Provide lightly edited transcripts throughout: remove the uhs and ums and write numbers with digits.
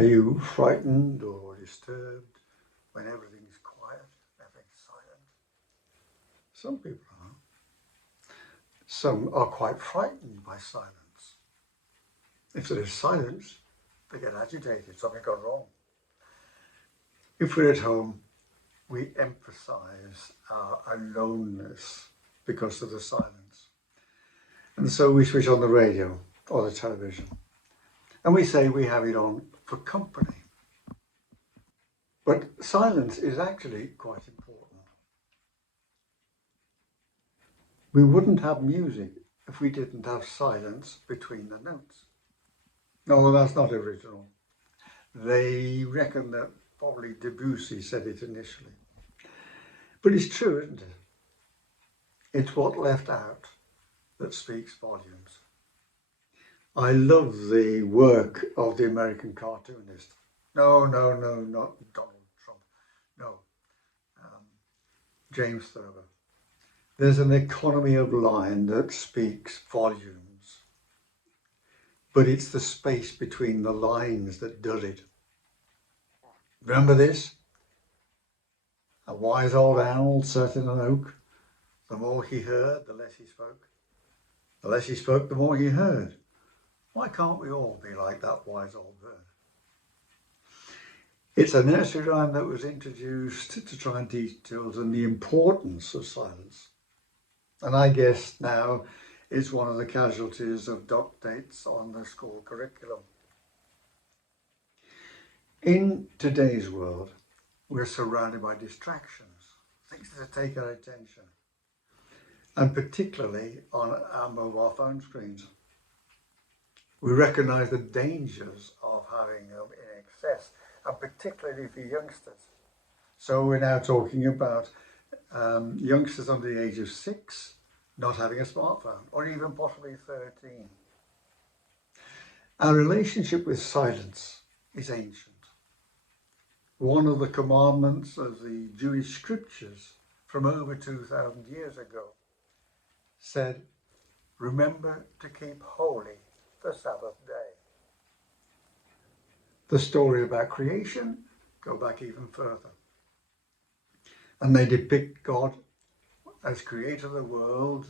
Are you frightened or disturbed when everything's quiet, everything's silent? Some people are. Some are quite frightened by silence. If there is silence, they get agitated, something's gone wrong. If we're at home, we emphasize our aloneness because of the silence. And so we switch on the radio or the television. And we say we have it on for company. But silence is actually quite important. We wouldn't have music if we didn't have silence between the notes. No, that's not original. They reckon that probably Debussy said it initially. But it's true, isn't it? It's what left out that speaks volumes. I love the work of the American cartoonist. No, not Donald Trump. No, James Thurber. There's an economy of line that speaks volumes, but it's the space between the lines that does it. Remember this? A wise old owl sat in an oak. The more he heard, the less he spoke. The less he spoke, the more he heard. Why can't we all be like that wise old bird? It's a nursery rhyme that was introduced to try and teach children the importance of silence. And I guess now it's one of the casualties of doc dates on the school curriculum. In today's world, we're surrounded by distractions, things that take our attention, and particularly on our mobile phone screens. We recognise the dangers of having them in excess, and particularly for youngsters. So we're now talking about youngsters under the age of 6 not having a smartphone, or even possibly 13. Our relationship with silence is ancient. One of the commandments of the Jewish scriptures from over 2,000 years ago said, "Remember to keep holy the Sabbath day." The story about creation go back even further. And they depict God as creator of the world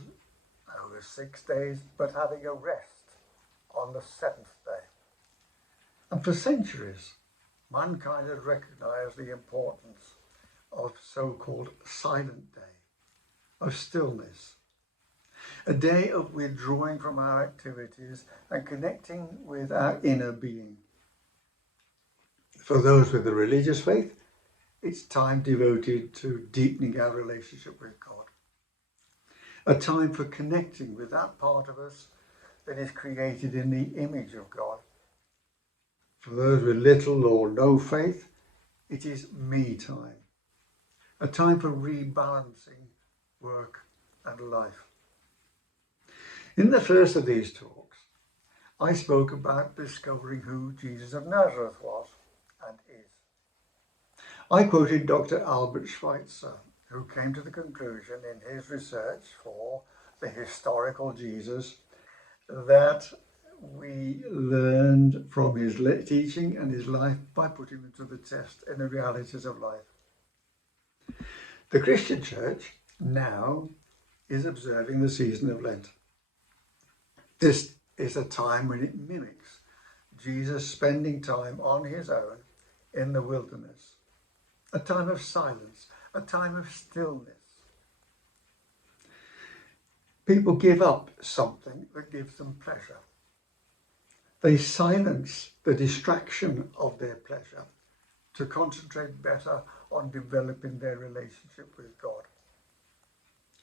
over 6 days, but having a rest on the 7th day. And for centuries, mankind has recognized the importance of so-called silent day, of stillness, a day of withdrawing from our activities and connecting with our inner being. For those with a religious faith, it's time devoted to deepening our relationship with God. A time for connecting with that part of us that is created in the image of God. For those with little or no faith, it is me time. A time for rebalancing work and life. In the first of these talks, I spoke about discovering who Jesus of Nazareth was and is. I quoted Dr. Albert Schweitzer, who came to the conclusion in his research for the historical Jesus that we learned from his teaching and his life by putting them to the test in the realities of life. The Christian Church now is observing the season of Lent. This is a time when it mimics Jesus spending time on his own in the wilderness, a time of silence, a time of stillness. People give up something that gives them pleasure. They silence the distraction of their pleasure to concentrate better on developing their relationship with God.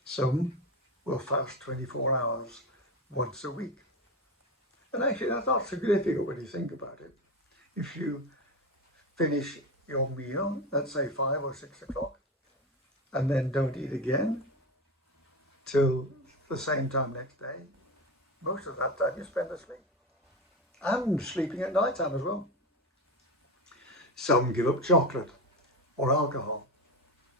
Some will fast 24 hours once a week. And actually that's not significant when you think about it. If you finish your meal, let's say 5 or 6 o'clock, and then don't eat again till the same time next day, most of that time you spend asleep. And sleeping at night time as well. Some give up chocolate or alcohol.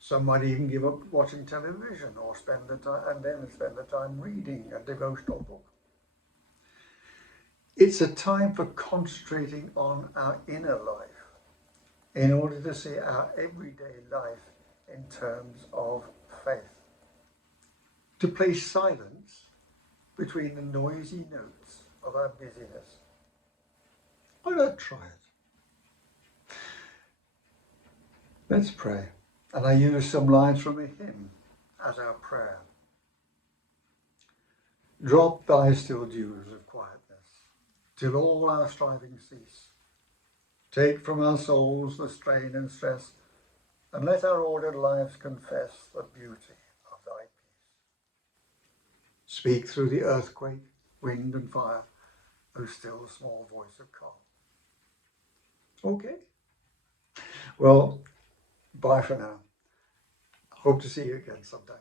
Some might even give up watching television or spend the time reading a devotional book. It's a time for concentrating on our inner life in order to see our everyday life in terms of faith. To place silence between the noisy notes of our busyness. Why not try it? Let's pray. And I use some lines from a hymn as our prayer. Drop thy still dews of quietness, till all our striving cease. Take from our souls the strain and stress, and let our ordered lives confess the beauty of thy peace. Speak through the earthquake, wind and fire, O still small voice of calm. Okay. Well, bye for now. Hope to see you again sometime.